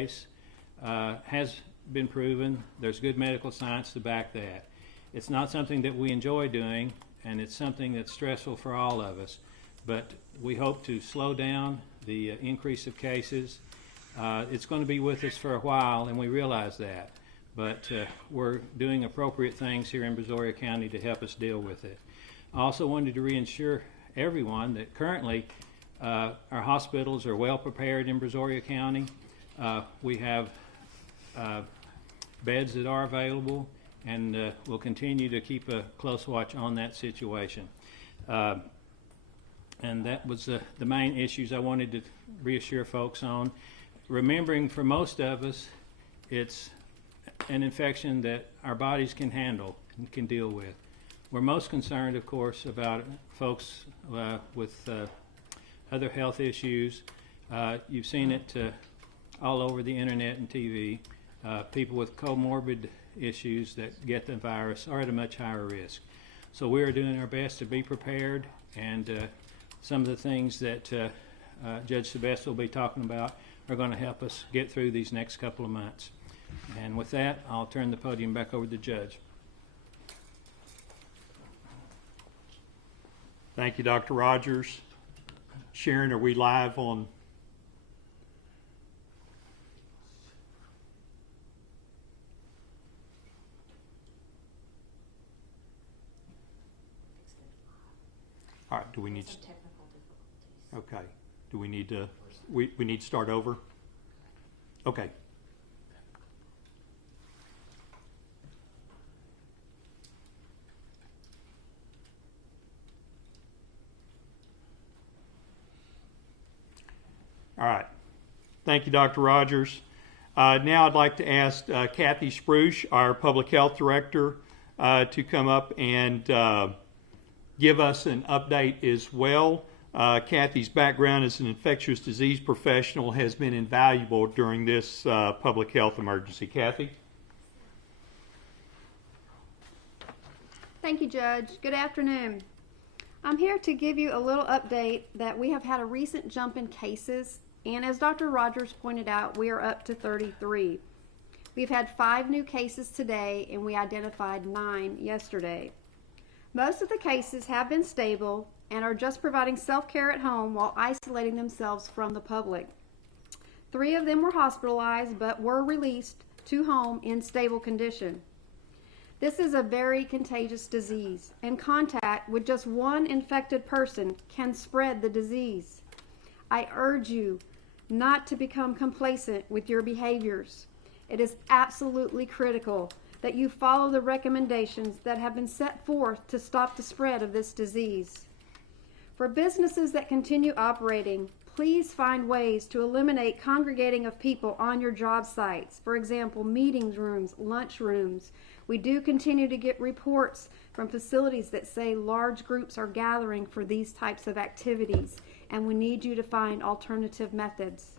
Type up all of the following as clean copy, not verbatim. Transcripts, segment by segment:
case has been proven. There's good medical science to back that. It's not something that we enjoy doing, and it's something that's stressful for all of us. But we hope to slow down the increase of cases. It's going to be with us for a while, and we realize that. But we're doing appropriate things here in Brazoria County to help us deal with it. I also wanted to reassure everyone that currently our hospitals are well prepared in Brazoria County. We have beds that are available, and we'll continue to keep a close watch on that situation. And that was the main issues I wanted to reassure folks on. Remembering for most of us, it's an infection that our bodies can handle and can deal with. We're most concerned, of course, about folks with other health issues. You've seen it all over the internet and TV. People with comorbid issues that get the virus are at a much higher risk. So we are doing our best to be prepared, and some of the things that Judge Sylvester will be talking about are going to help us get through these next couple of months. And with that, I'll turn the podium back over to the judge. Thank you, Dr. Rogers. Sharon, are we live on? All right, do we need technical difficulties? Okay. Do we need to we need to start over? Okay. All right. Thank you, Dr. Rogers. Now I'd like to ask Kathy Spruce, our Public Health Director, to come up and give us an update as well. Kathy's background as an infectious disease professional has been invaluable during this public health emergency. Kathy? Thank you, Judge. Good afternoon. I'm here to give you a little update that we have had a recent jump in cases, and as Dr. Rogers pointed out, we are up to 33. We've had 5 new cases today, and we identified 9 yesterday. Most of the cases have been stable and are just providing self-care at home while isolating themselves from the public. 3 of them were hospitalized but were released to home in stable condition. This is a very contagious disease, and contact with just one infected person can spread the disease. I urge you not to become complacent with your behaviors. It is absolutely critical that you follow the recommendations that have been set forth to stop the spread of this disease. For businesses that continue operating, please find ways to eliminate congregating of people on your job sites. For example, meetings rooms, lunch rooms. We do continue to get reports from facilities that say large groups are gathering for these types of activities, and we need you to find alternative methods.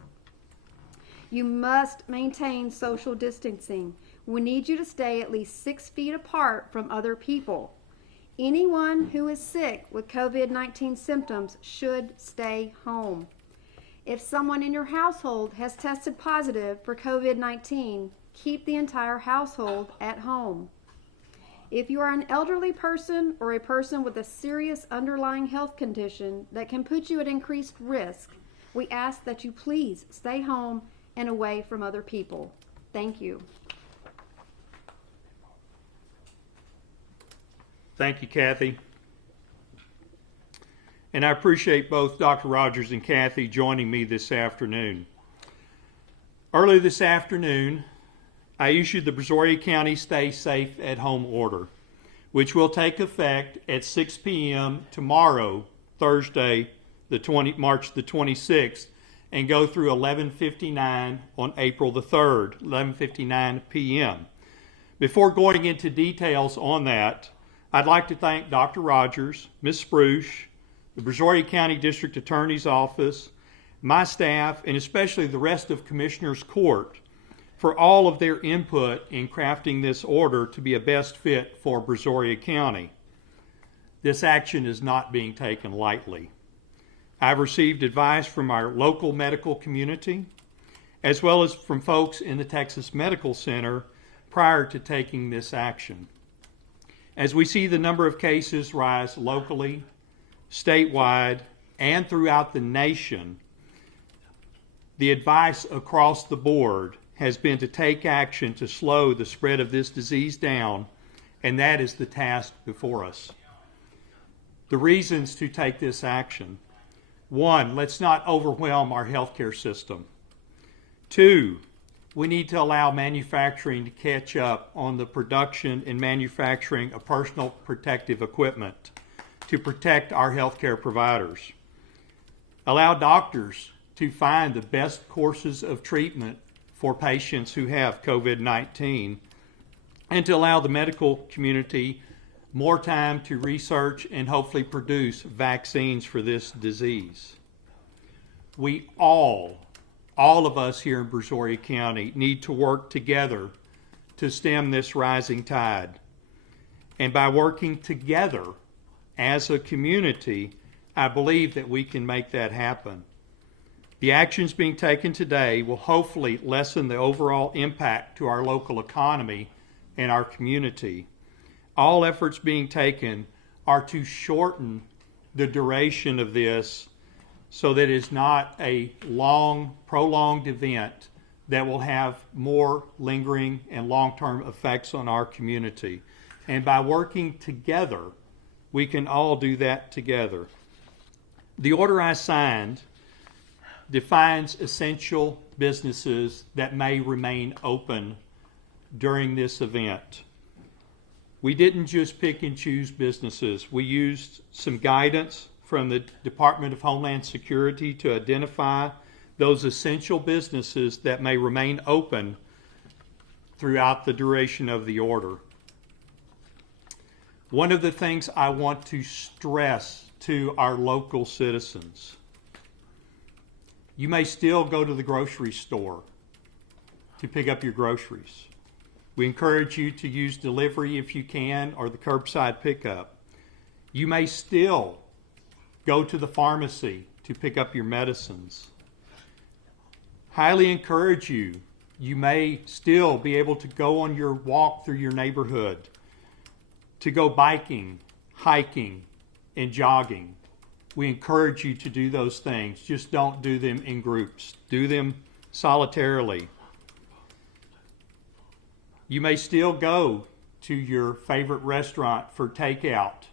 You must maintain social distancing. We need you to stay at least 6 feet apart from other people. Anyone who is sick with COVID-19 symptoms should stay home. If someone in your household has tested positive for COVID-19, keep the entire household at home. If you are an elderly person or a person with a serious underlying health condition that can put you at increased risk, we ask that you please stay home and away from other people. Thank you. Thank you, Kathy. And I appreciate both Dr. Rogers and Kathy joining me this afternoon. Early this afternoon, I issued the Brazoria County Stay Safe at Home order, which will take effect at 6 p.m. tomorrow, Thursday, March the 26th, and go through 11:59 on April the 3rd, 11:59 p.m. Before going into details on that, I'd like to thank Dr. Rogers, Ms. Spruce, the Brazoria County District Attorney's Office, my staff, and especially the rest of Commissioners Court for all of their input in crafting this order to be a best fit for Brazoria County. This action is not being taken lightly. I've received advice from our local medical community as well as from folks in the Texas Medical Center prior to taking this action. As we see the number of cases rise locally, statewide, and throughout the nation, the advice across the board has been to take action to slow the spread of this disease down, and that is the task before us. The reasons to take this action: 1, let's not overwhelm our healthcare system. 2, we need to allow manufacturing to catch up on the production and manufacturing of personal protective equipment to protect our healthcare providers. Allow doctors to find the best courses of treatment for patients who have COVID-19, and to allow the medical community more time to research and hopefully produce vaccines for this disease. We all of us here in Brazoria County need to work together to stem this rising tide. And by working together as a community, I believe that we can make that happen. The actions being taken today will hopefully lessen the overall impact to our local economy and our community. All efforts being taken are to shorten the duration of this so that it is not a long, prolonged event that will have more lingering and long-term effects on our community. And by working together, we can all do that together. The order I signed defines essential businesses that may remain open during this event. We didn't just pick and choose businesses. We used some guidance from the Department of Homeland Security to identify those essential businesses that may remain open throughout the duration of the order. One of the things I want to stress to our local citizens: you may still go to the grocery store to pick up your groceries. We encourage you to use delivery if you can, or the curbside pickup. You may still go to the pharmacy to pick up your medicines. Highly encourage you. You may still be able to go on your walk through your neighborhood, to go biking, hiking, and jogging. We encourage you to do those things. Just don't do them in groups. Do them solitarily. You may still go to your favorite restaurant for takeout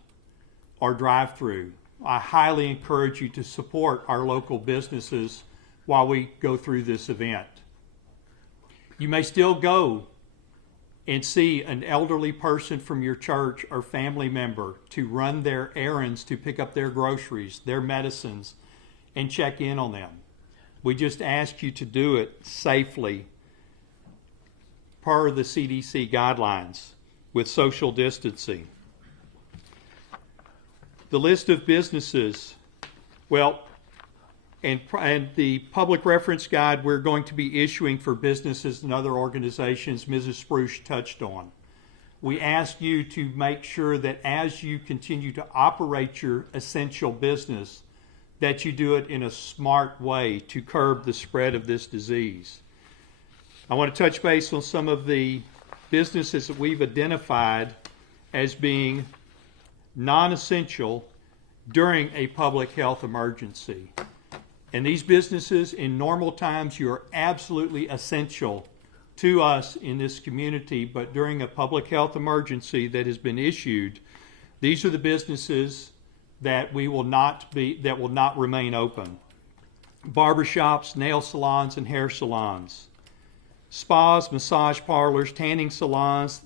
or drive-through. I highly encourage you to support our local businesses while we go through this event. You may still go and see an elderly person from your church or family member to run their errands, to pick up their groceries, their medicines, and check in on them. We just ask you to do it safely per the CDC guidelines with social distancing. The list of businesses, and the public reference guide we're going to be issuing for businesses and other organizations Mrs. Spruce touched on. We ask you to make sure that as you continue to operate your essential business, that you do it in a smart way to curb the spread of this disease. I want to touch base on some of the businesses that we've identified as being non-essential during a public health emergency. And these businesses, in normal times, you are absolutely essential to us in this community, but during a public health emergency that has been issued, these are the businesses that will not remain open. Barbershops, nail salons, and hair salons. Spas, massage parlors, tanning salons,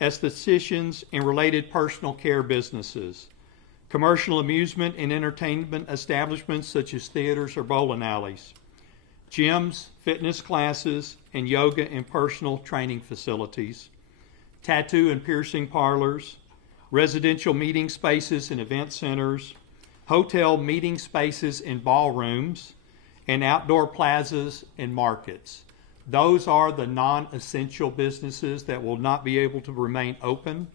estheticians, and related personal care businesses. Commercial amusement and entertainment establishments such as theaters or bowling alleys. Gyms, fitness classes, and yoga and personal training facilities. Tattoo and piercing parlors. Residential meeting spaces and event centers. Hotel meeting spaces and ballrooms. And outdoor plazas and markets. Those are the non-essential businesses that will not be able to remain open.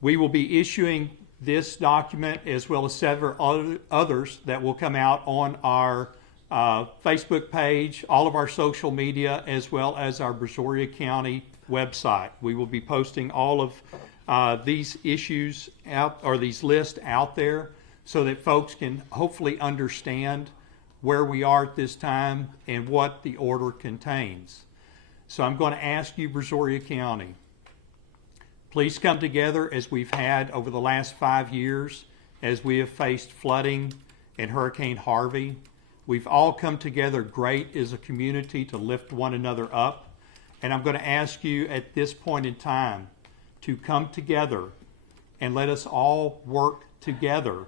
We will be issuing this document as well as several others that will come out on our Facebook page, all of our social media, as well as our Brazoria County website. We will be posting all of these issues out, or these lists out there, so that folks can hopefully understand where we are at this time and what the order contains. So I'm going to ask you, Brazoria County, please come together as we've had over the last 5 years, as we have faced flooding and Hurricane Harvey. We've all come together great as a community to lift one another up. And I'm going to ask you at this point in time to come together and let us all work together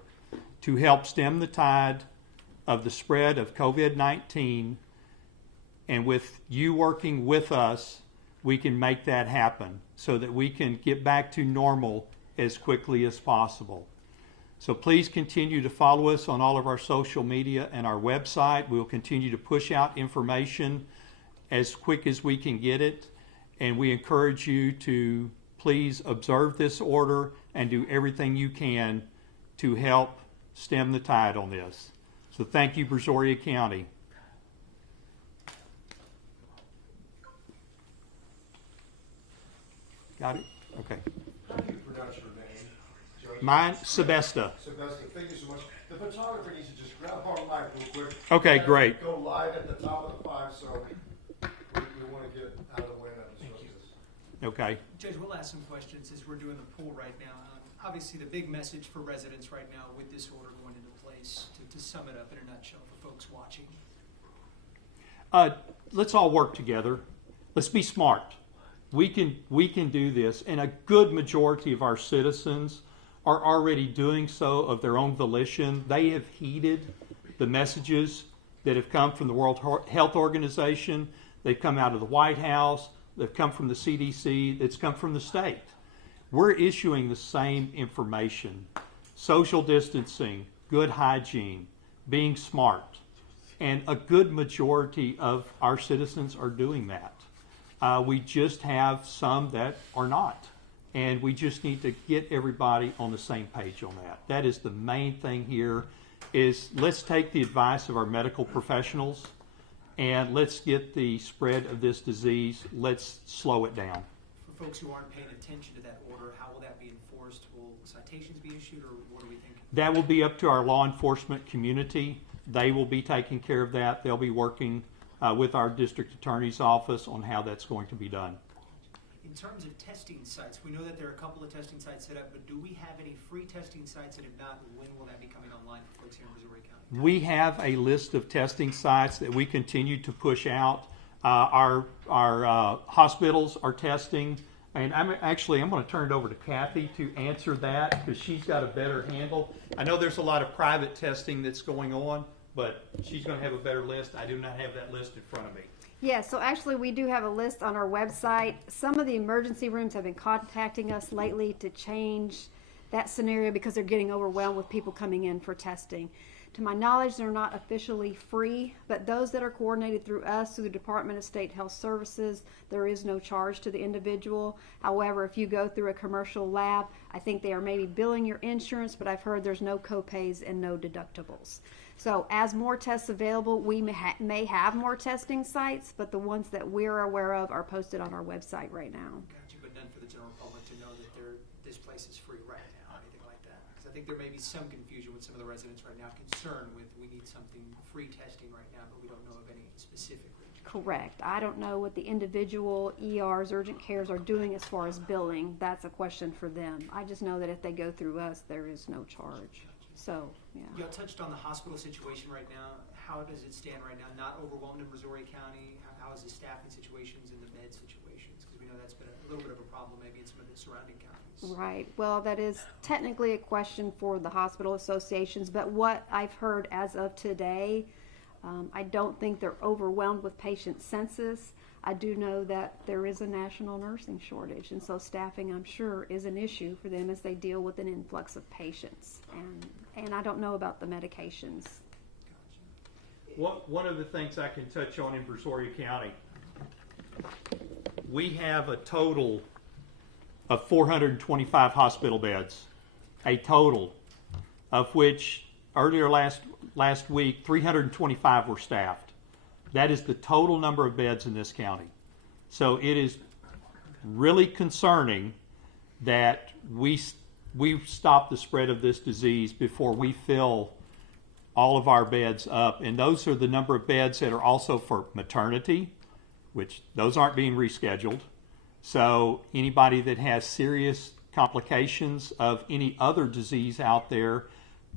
to help stem the tide of the spread of COVID-19. And with you working with us, we can make that happen so that we can get back to normal as quickly as possible. So please continue to follow us on all of our social media and our website. We'll continue to push out information as quick as we can get it. And we encourage you to please observe this order and do everything you can to help stem the tide on this. So thank you, Brazoria County. Got it? Okay. How do you pronounce your name? Joey? Mine, Sebesta. Sebastian, thank you so much. The photographer needs to just grab our mic real quick. Okay, And great. Go live at the top of the 5, so we want to get out of the way of that. Thank you. Okay. Judge, we'll ask some questions as we're doing the poll right now. Obviously, the big message for residents right now with this order going into place, to sum it up in a nutshell for folks watching. Let's all work together. Let's be smart. We can do this, and a good majority of our citizens are already doing so of their own volition. They have heeded the messages that have come from the World Health Organization. They've come out of the White House. They've come from the CDC. It's come from the state. We're issuing the same information: social distancing, good hygiene, being smart. And a good majority of our citizens are doing that. We just have some that are not. And we just need to get everybody on the same page on that. That is the main thing here, is let's take the advice of our medical professionals and let's get the spread of this disease, let's slow it down. For folks who aren't paying attention to that order, how will that be enforced? Will citations be issued, or what do we think? That will be up to our law enforcement community. They will be taking care of that. They'll be working with our district attorney's office on how that's going to be done. In terms of testing sites, we know that there are a couple of testing sites set up, but do we have any free testing sites? And if not, when will that be coming online for folks here in Brazoria County? We have a list of testing sites that we continue to push out. Our hospitals are testing. And I'm going to turn it over to Kathy to answer that, because she's got a better handle. I know there's a lot of private testing that's going on, but she's going to have a better list. I do not have that list in front of me. Yeah, so actually we do have a list on our website. Some of the emergency rooms have been contacting us lately to change that scenario because they're getting overwhelmed with people coming in for testing. To my knowledge, they're not officially free, but those that are coordinated through us, through the Department of State Health Services, there is no charge to the individual. However, if you go through a commercial lab, I think they are maybe billing your insurance, but I've heard there's no co-pays and no deductibles. So as more tests available, we may have more testing sites, but the ones that we're aware of are posted on our website right now. Gotcha, but none for the general public to know that this place is free right now, or anything like that. Because I think there may be some confusion with some of the residents right now, concerned with we need something free testing right now, but we don't know of any specifically. Correct. I don't know what the individual ERs, urgent cares are doing as far as billing. That's a question for them. I just know that if they go through us, there is no charge. So, yeah. You touched on the hospital situation right now. How does it stand right now? Not overwhelmed in Brazoria County? How is the staffing situations and the bed situations? Because we know that's been a little bit of a problem maybe in some of the surrounding counties. Right. Well, that is technically a question for the hospital associations, but what I've heard as of today, I don't think they're overwhelmed with patient census. I do know that there is a national nursing shortage, and so staffing, I'm sure, is an issue for them as they deal with an influx of patients. And I don't know about the medications. One of the things I can touch on in Brazoria County, we have a total of 425 hospital beds, a total of which earlier last week, 325 were staffed. That is the total number of beds in this county. So it is really concerning that we stop the spread of this disease before we fill all of our beds up. And those are the number of beds that are also for maternity, which those aren't being rescheduled. So anybody that has serious complications of any other disease out there,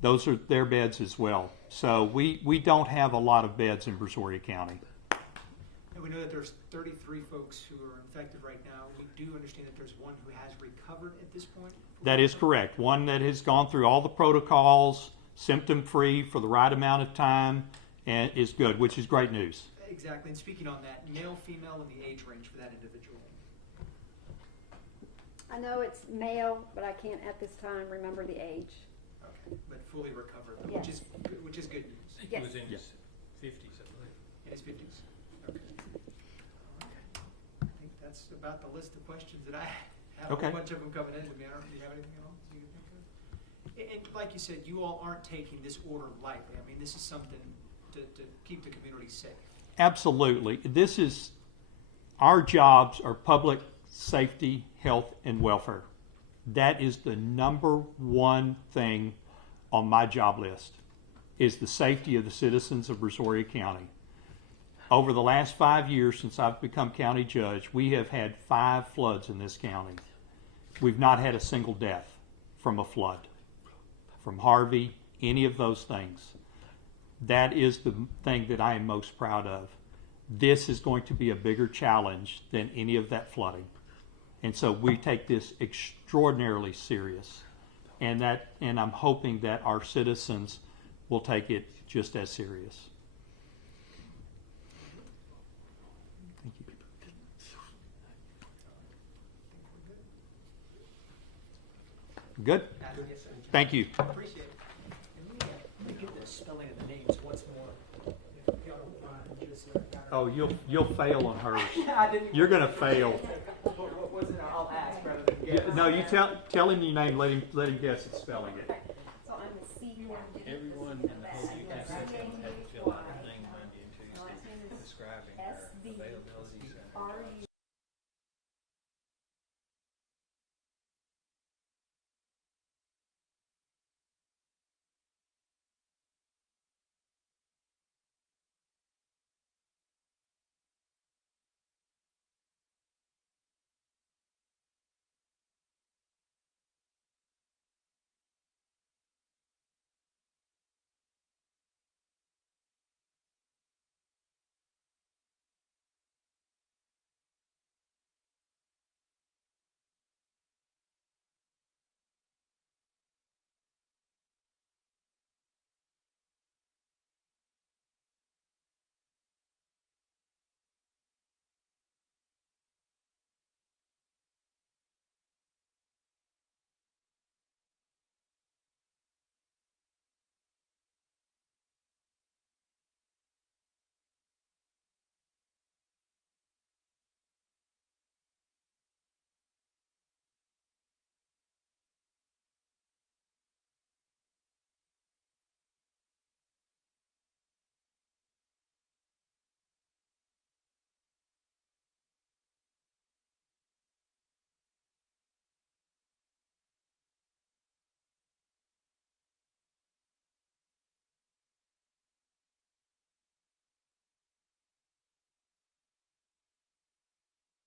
those are their beds as well. So we don't have a lot of beds in Brazoria County. And we know that there's 33 folks who are infected right now. We do understand that there's one who has recovered at this point. That is correct. One that has gone through all the protocols, symptom-free for the right amount of time, and is good, which is great news. Exactly. And speaking on that, male, female, and the age range for that individual. I know it's male, but I can't at this time remember the age. Okay. But fully recovered, Yes. which is good news. I think Yes. it was in Yes. his 50s, I believe. Yeah, it's 50s. Okay. I think that's about the list of questions that I have. Okay. A bunch of them coming in to me. I don't know if you have anything else you can think of. And like you said, you all aren't taking this order lightly. I mean, this is something to keep the community safe. Absolutely. This is, our jobs are public safety, health, and welfare. That is the number one thing on my job list, is the safety of the citizens of Brazoria County. Over the last 5 years since I've become county judge, we have had 5 floods in this county. We've not had a single death from a flood, from Harvey, any of those things. That is the thing that I am most proud of. This is going to be a bigger challenge than any of that flooding. And so we take this extraordinarily serious. And I'm hoping that our citizens will take it just as serious. Thank you. Good? Yes, sir. Thank you. Appreciate it. And let me get the spelling of the names once more. If y'all don't mind, just, Oh, you'll fail on hers. I didn't. You're gonna fail. What was it? I'll ask rather than guess. No, you tell him your name. Let him guess at spelling it. So I'm the C one. Everyone in the whole UCAS system had to fill out a thing Monday and Tuesday describing their availabilities and